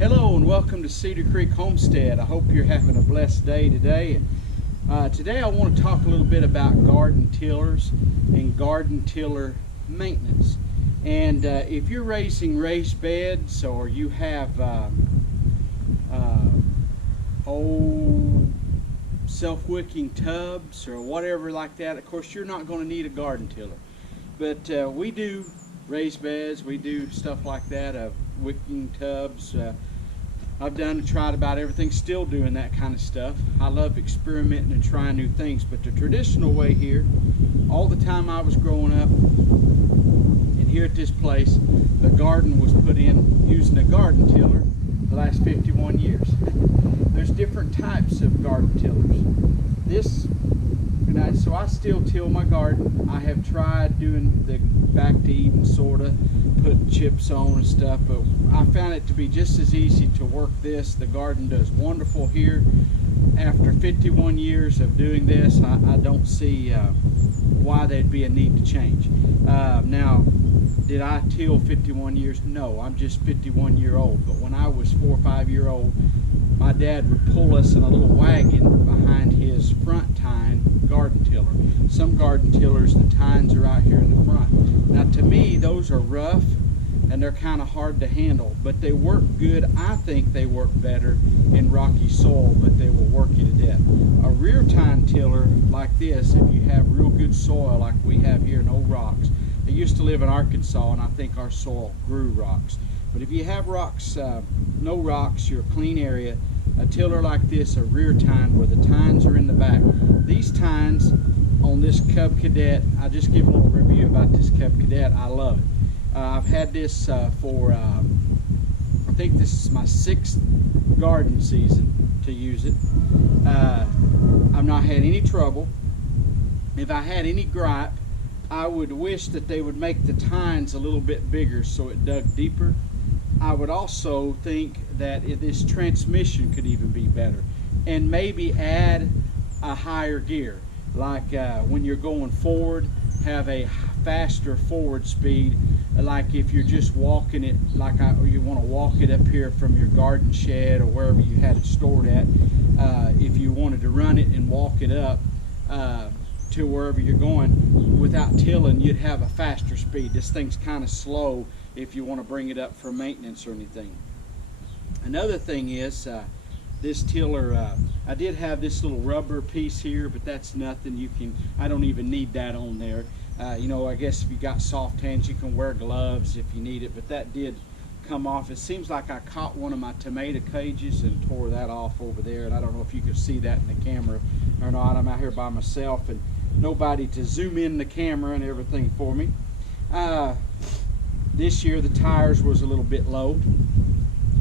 Hello and welcome to Cedar Creek Homestead. I hope you're having a blessed day today. Today I want to talk a little bit about garden tillers and garden tiller maintenance. And if you're raising raised beds or you have old self-wicking tubs or whatever like that, of course you're not going to need a garden tiller. But we do raised beds, we do stuff like that, wicking tubs. I've done and tried about everything, still doing that kind of stuff. I love experimenting and trying new things, but the traditional way here, all the time I was growing up, and here at this place, the garden was put in using a garden tiller the last 51 years. There's different types of garden tillers. So I still till my garden. I have tried doing the back to even sorta, putting chips on and stuff, but I found it to be just as easy to work this. The garden does wonderful here. After 51 years of doing this, I don't see why there'd be a need to change. Now, did I till 51 years? No, I'm just 51 year old. But when I was 4 or 5 year old, my dad would pull us in a little wagon behind his front tine garden tiller. Some garden tillers, the tines are out here in the front. Now to me, those are rough and they're kind of hard to handle, but they work good. I think they work better in rocky soil, but they will work you to death. A rear tine tiller like this, if you have real good soil like we have here, no rocks. I used to live in Arkansas and I think our soil grew rocks. But if you have rocks, no rocks, you're a clean area, a tiller like this, a rear tine where the tines are in the back. These tines on this Cub Cadet, I'll just give a little review about this Cub Cadet. I love it. I've had this for, I think this is my 6th garden season to use it. I've not had any trouble. If I had any gripe, I would wish that they would make the tines a little bit bigger so it dug deeper. I would also think that this transmission could even be better, and maybe add a higher gear, like when you're going forward, have a faster forward speed. Like if you're just walking it, like you want to walk it up here from your garden shed or wherever you had it stored at, if you wanted to run it and walk it up to wherever you're going without tilling, you'd have a faster speed. This thing's kind of slow if you want to bring it up for maintenance or anything. Another thing is this tiller, I did have this little rubber piece here, but that's nothing. I don't even need that on there. You know, I guess if you got soft hands, you can wear gloves if you need it, but that did come off. It seems like I caught one of my tomato cages and tore that off over there, and I don't know if you can see that in the camera or not. I'm out here by myself and nobody to zoom in the camera and everything for me. This year the tires was a little bit low,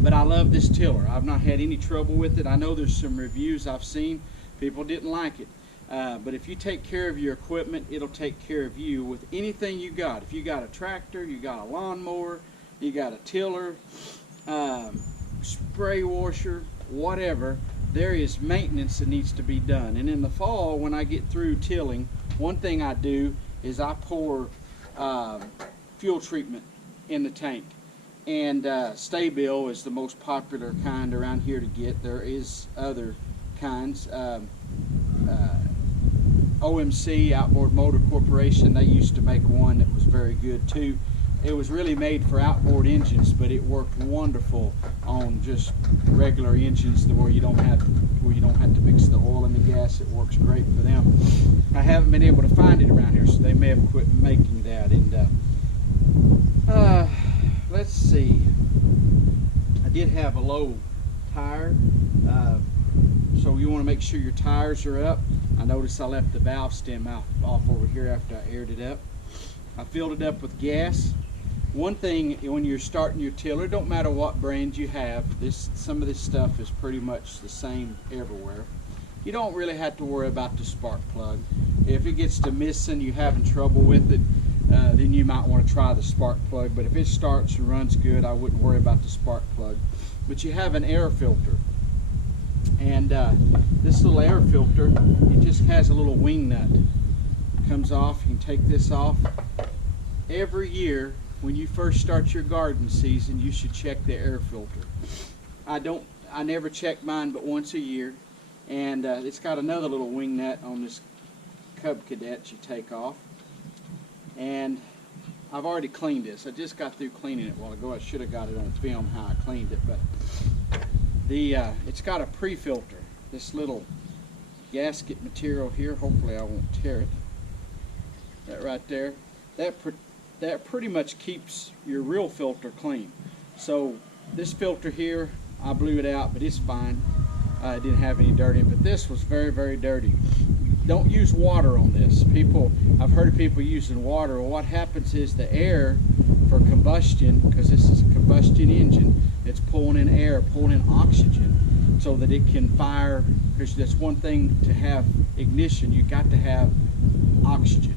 but I love this tiller. I've not had any trouble with it. I know there's some reviews I've seen, people didn't like it. But if you take care of your equipment, it'll take care of you with anything you got. If you got a tractor, you got a lawnmower, you got a tiller, spray washer, whatever, there is maintenance that needs to be done. And in the fall, when I get through tilling, one thing I do is I pour fuel treatment in the tank. And Stabil is the most popular kind around here to get. There is other kinds. OMC, Outboard Motor Corporation, they used to make one that was very good too. It was really made for outboard engines, but it worked wonderful on just regular engines where you don't have to mix the oil and the gas. It works great for them. I haven't been able to find it around here, so they may have quit making that. And let's see. I did have a low tire, so you want to make sure your tires are up. I noticed I left the valve stem off over here after I aired it up. I filled it up with gas. One thing when you're starting your tiller, don't matter what brand you have, some of this stuff is pretty much the same everywhere. You don't really have to worry about the spark plug. If it gets to missing, you're having trouble with it, then you might want to try the spark plug. But if it starts and runs good, I wouldn't worry about the spark plug. But you have an air filter. And this little air filter, it just has a little wing nut. It comes off, you can take this off. Every year when you first start your garden season, you should check the air filter. I never check mine but once a year, and it's got another little wing nut on this Cub Cadet you take off. And I've already cleaned this. I just got through cleaning it a while ago. I should have got it on film how I cleaned it, but it's got a pre-filter. This little gasket material here. Hopefully I won't tear it. That right there. That pretty much keeps your real filter clean. So this filter here, I blew it out, but it's fine. It didn't have any dirt in it, but this was very, very dirty. Don't use water on this. I've heard of people using water. Well, what happens is the air for combustion, because this is a combustion engine, it's pulling in air, pulling in oxygen so that it can fire, because that's one thing to have ignition, you got to have oxygen.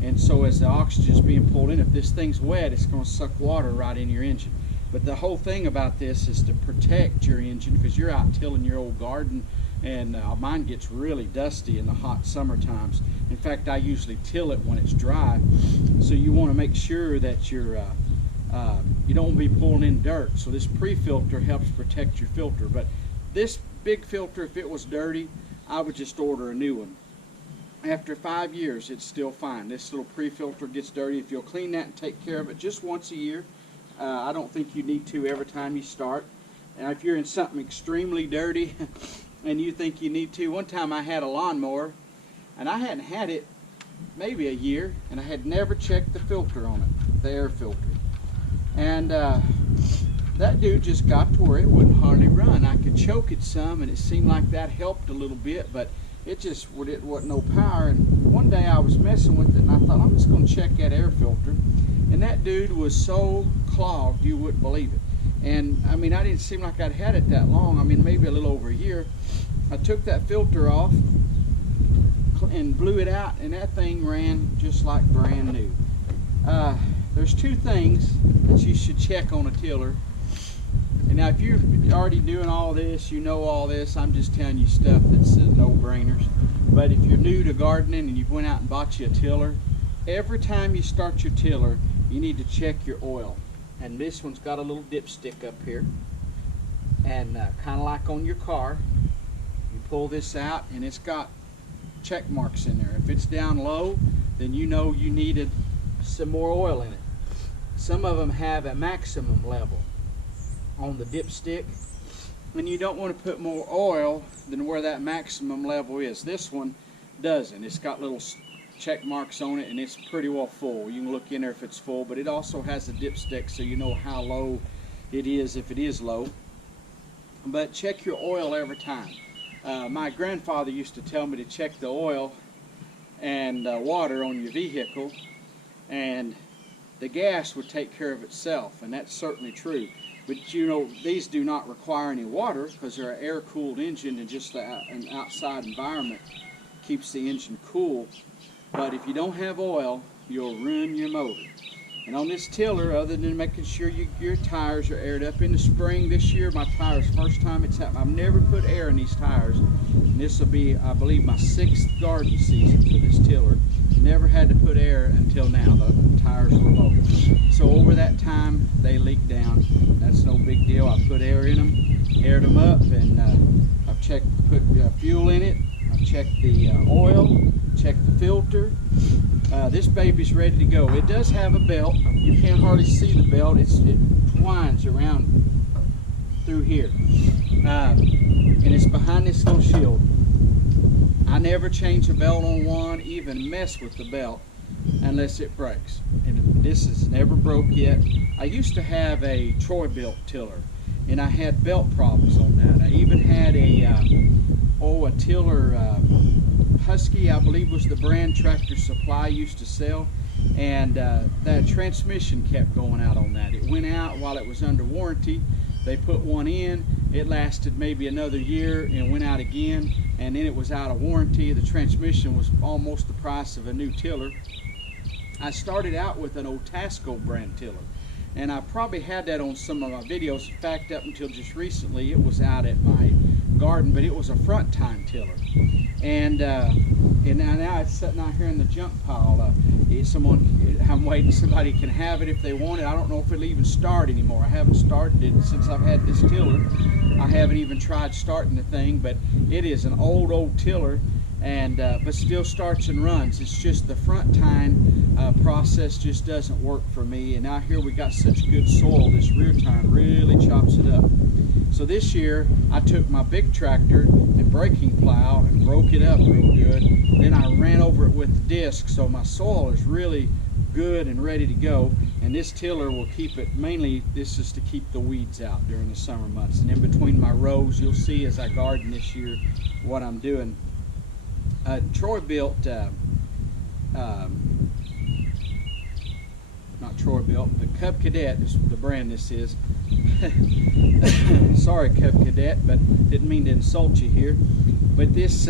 And so as the oxygen is being pulled in, if this thing's wet, it's going to suck water right in your engine. But the whole thing about this is to protect your engine, because you're out tilling your old garden, and mine gets really dusty in the hot summer times. In fact, I usually till it when it's dry. So you want to make sure that you don't want to be pulling in dirt. So this pre-filter helps protect your filter. But this big filter, if it was dirty, I would just order a new one. After 5 years, it's still fine. This little pre-filter gets dirty. If you'll clean that and take care of it just once a year, I don't think you need to every time you start. And if you're in something extremely dirty and you think you need to, one time I had a lawnmower, and I hadn't had it maybe a year, and I had never checked the filter on it, the air filter. And that dude just got to where it wouldn't hardly run. I could choke it some, and it seemed like that helped a little bit, but it wasn't no power. And one day I was messing with it, and I thought, I'm just going to check that air filter. And that dude was so clogged, you wouldn't believe it. And I mean, I didn't seem like I'd had it that long. I mean, maybe a little over a year. I took that filter off and blew it out, and that thing ran just like brand new. There's two things that you should check on a tiller. And now, if you're already doing all this, you know all this, I'm just telling you stuff that's no-brainers. But if you're new to gardening and you went out and bought you a tiller, every time you start your tiller, you need to check your oil. And this one's got a little dipstick up here. And kind of like on your car, you pull this out and it's got check marks in there. If it's down low, then you know you needed some more oil in it. Some of them have a maximum level on the dipstick, and you don't want to put more oil than where that maximum level is. This one doesn't. It's got little check marks on it, and it's pretty well full. You can look in there if it's full, but it also has a dipstick so you know how low it is if it is low. But check your oil every time. My grandfather used to tell me to check the oil and water on your vehicle, and the gas would take care of itself, and that's certainly true. But you know, these do not require any water because they're an air-cooled engine, and just an outside environment keeps the engine cool. But if you don't have oil, you'll ruin your motor. And on this tiller, other than making sure your tires are aired up in the spring, this year my tires, first time it's happened. I've never put air in these tires. And this will be, I believe, my 6th garden season for this tiller. Never had to put air until now. The tires were low. So over that time, they leaked down. That's no big deal. I put air in them, aired them up, and I've put fuel in it. I've checked the oil, checked the filter. This baby's ready to go. It does have a belt. You can't hardly see the belt. It winds around through here. And it's behind this little shield. I never change a belt on one, even mess with the belt, unless it breaks. And this has never broke yet. I used to have a Troy-built tiller, and I had belt problems on that. I even had a tiller, Husky, I believe was the brand Tractor Supply used to sell, and that transmission kept going out on that. It went out while it was under warranty. They put one in, it lasted maybe another year and went out again, and then it was out of warranty. The transmission was almost the price of a new tiller. I started out with an old Tasco brand tiller, and I probably had that on some of my videos. In fact, up until just recently, it was out at my garden, but it was a front tine tiller. And now it's sitting out here in the junk pile. I'm waiting, somebody can have it if they want it. I don't know if it'll even start anymore. I haven't started it since I've had this tiller. I haven't even tried starting the thing, but it is an old tiller, and but still starts and runs. It's just the front tine process just doesn't work for me. And out here we got such good soil, this rear tine really chops it up. So this year I took my big tractor and braking plow and broke it up real good. Then I ran over it with the disc, so my soil is really good and ready to go. And this tiller will keep it, mainly this is to keep the weeds out during the summer months. And in between my rows, you'll see as I garden this year what I'm doing. Troy built, not Troy built, but Cub Cadet is the brand this is. Sorry, Cub Cadet, but didn't mean to insult you here. But this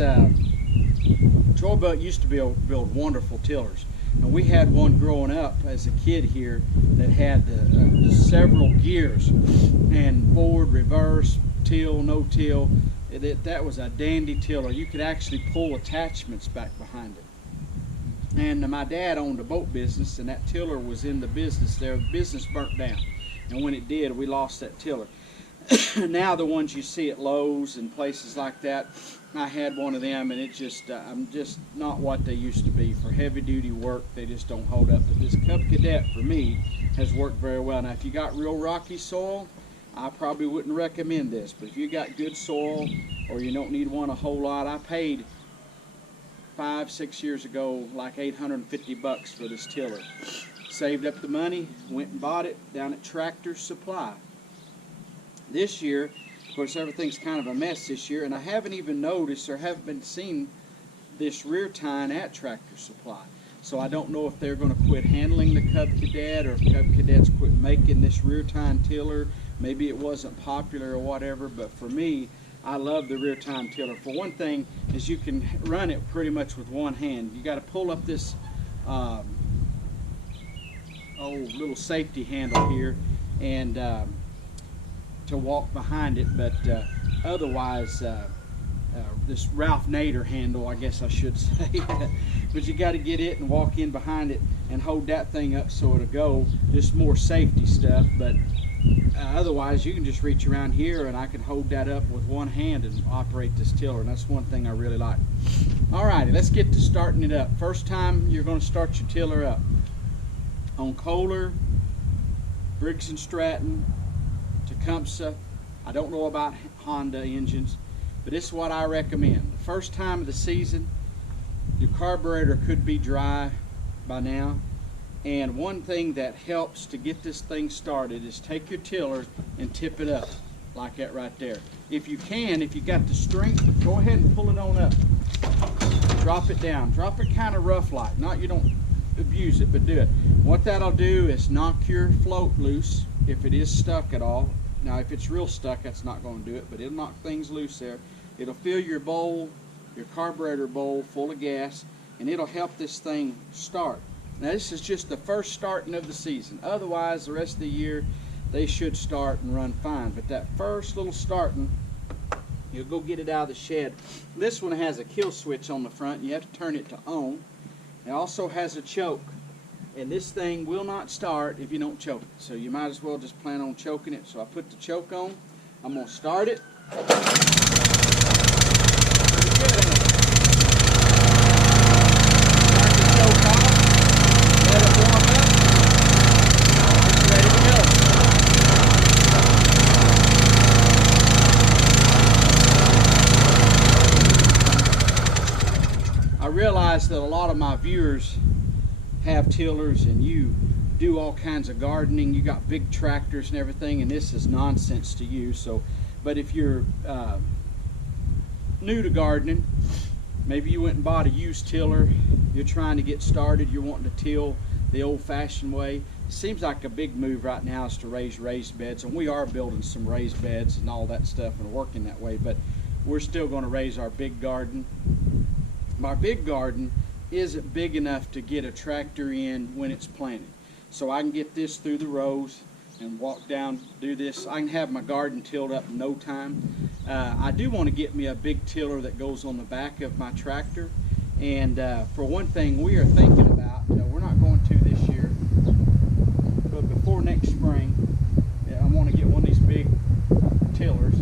Troy built used to build wonderful tillers. And we had one growing up as a kid here that had several gears, and forward, reverse, till, no till. That was a dandy tiller. You could actually pull attachments back behind it. And my dad owned a boat business, and that tiller was in the business there. The business burnt down, and when it did, we lost that tiller. Now the ones you see at Lowe's and places like that, I had one of them, and it just I'm just not what they used to be. For heavy duty work, they just don't hold up. But this Cub Cadet for me has worked very well. Now if you got real rocky soil, I probably wouldn't recommend this, but if you got good soil or you don't need one a whole lot, I paid 5-6 years ago like $850 for this tiller. Saved up the money, went and bought it down at Tractor Supply. This year, of course, everything's kind of a mess this year, and I haven't even noticed or haven't been seen this rear tine at Tractor Supply. So I don't know if they're going to quit handling the Cub Cadet, or if Cub Cadets quit making this rear tine tiller. Maybe it wasn't popular or whatever, but for me, I love the rear tine tiller. For one thing, is you can run it pretty much with one hand. You got to pull up this little safety handle here, and to walk behind it, but otherwise this Ralph Nader handle, I guess I should say. But you got to get it and walk in behind it and hold that thing up so it'll go. Just more safety stuff, but otherwise you can just reach around here and I can hold that up with one hand and operate this tiller, and that's one thing I really like. Alrighty, let's get to starting it up. First time you're going to start your tiller up on Kohler, Briggs & Stratton, Tecumseh. I don't know about Honda engines, but this is what I recommend. The first time of the season, your carburetor could be dry by now, and one thing that helps to get this thing started is take your tiller and tip it up like that right there. If you can, if you got the strength, go ahead and pull it on up. Drop it down. Drop it kind of rough like, not you don't abuse it, but do it. What that'll do is knock your float loose if it is stuck at all. Now if it's real stuck, that's not going to do it, but it'll knock things loose there. It'll fill your bowl, your carburetor bowl full of gas, and it'll help this thing start. Now this is just the first starting of the season. Otherwise the rest of the year they should start and run fine, but that first little starting, you'll go get it out of the shed. This one has a kill switch on the front. You have to turn it to on. It also has a choke, and this thing will not start if you don't choke it. So you might as well just plan on choking it. So I put the choke on. I'm going to start it. Pretty good, ain't it? Start the choke off. Let it warm up. It's ready to go. I realize that a lot of my viewers have tillers and you do all kinds of gardening. You got big tractors and everything, and this is nonsense to you. So, but if you're new to gardening, maybe you went and bought a used tiller, you're trying to get started, you're wanting to till the old-fashioned way. It seems like a big move right now is to raise raised beds, and we are building some raised beds and all that stuff and working that way, but we're still going to raise our big garden. My big garden isn't big enough to get a tractor in when it's planted. So I can get this through the rows, and walk down, do this. I can have my garden tilled up in no time. I do want to get me a big tiller that goes on the back of my tractor. And for one thing, we are thinking about, we're not going to this year, but before next spring, I want to get one of these big tillers,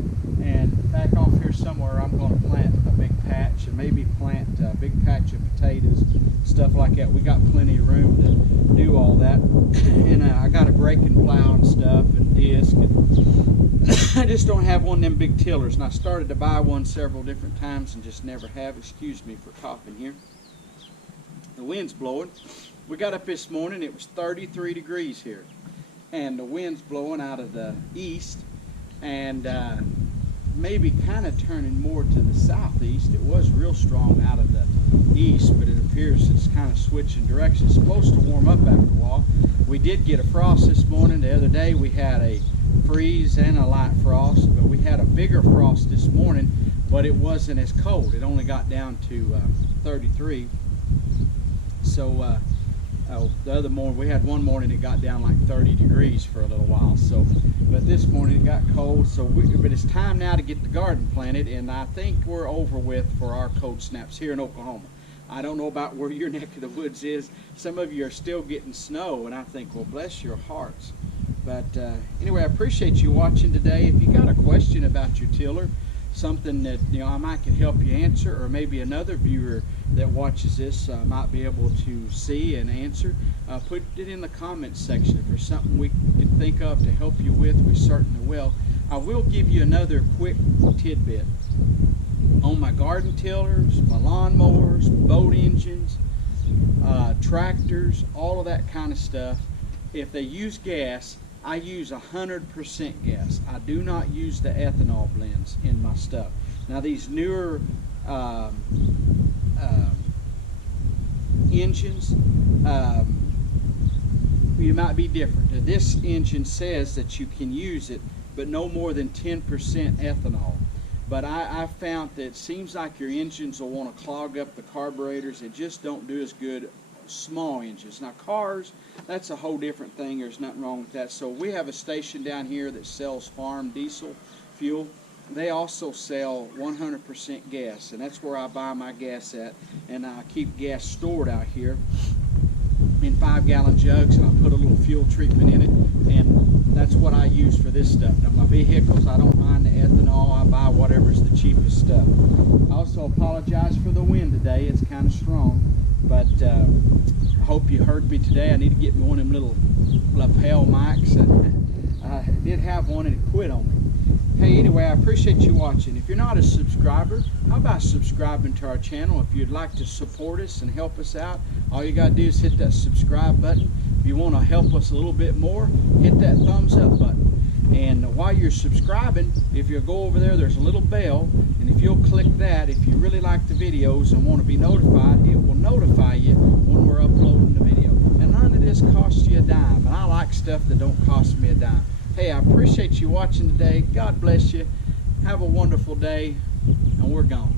and back off here somewhere I'm going to plant a big patch, and maybe plant a big patch of potatoes, stuff like that. We got plenty of room to do all that. And I got a breaking plow and stuff and disc, and I just don't have one of them big tillers, and I started to buy one several different times and just never have. Excuse me for coughing here. The wind's blowing. We got up this morning, it was 33 degrees here, and the wind's blowing out of the east, and maybe kind of turning more to the southeast. It was real strong out of the east, but it appears it's kind of switching direction. It's supposed to warm up after a while. We did get a frost this morning. The other day we had a freeze and a light frost, but we had a bigger frost this morning, but it wasn't as cold. It only got down to 33. So the other morning, we had one morning it got down like 30 degrees for a little while. So, but this morning it got cold. So, but it's time now to get the garden planted, and I think we're over with for our cold snaps here in Oklahoma. I don't know about where your neck of the woods is. Some of you are still getting snow, and I think, well, bless your hearts. But anyway, I appreciate you watching today. If you got a question about your tiller, something that I might can help you answer, or maybe another viewer that watches this might be able to see and answer, put it in the comments section. If there's something we can think of to help you with, we certainly will. I will give you another quick tidbit on my garden tillers, my lawnmowers, boat engines, tractors, all of that kind of stuff. If they use gas, I use 100% gas. I do not use the ethanol blends in my stuff. Now these newer engines, you might be different. This engine says that you can use it, but no more than 10% ethanol. But I found that it seems like your engines will want to clog up the carburetors. They just don't do as good small engines. Now cars, that's a whole different thing. There's nothing wrong with that. So we have a station down here that sells farm diesel fuel. They also sell 100% gas, and that's where I buy my gas at. And I keep gas stored out here in 5-gallon jugs, and I put a little fuel treatment in it, and that's what I use for this stuff. Now my vehicles, I don't mind the ethanol. I buy whatever's the cheapest stuff. I also apologize for the wind today. It's kind of strong, but I hope you heard me today. I need to get me one of them little lapel mics. I did have one and it quit on me. Hey, anyway, I appreciate you watching. If you're not a subscriber, how about subscribing to our channel? If you'd like to support us and help us out, all you got to do is hit that subscribe button. If you want to help us a little bit more, hit that thumbs up button. And while you're subscribing, if you go over there, there's a little bell, and if you'll click that, if you really like the videos and want to be notified, it will notify you when we're uploading the video. And none of this costs you a dime, and I like stuff that don't cost me a dime. Hey, I appreciate you watching today. God bless you. Have a wonderful day, and we're gone.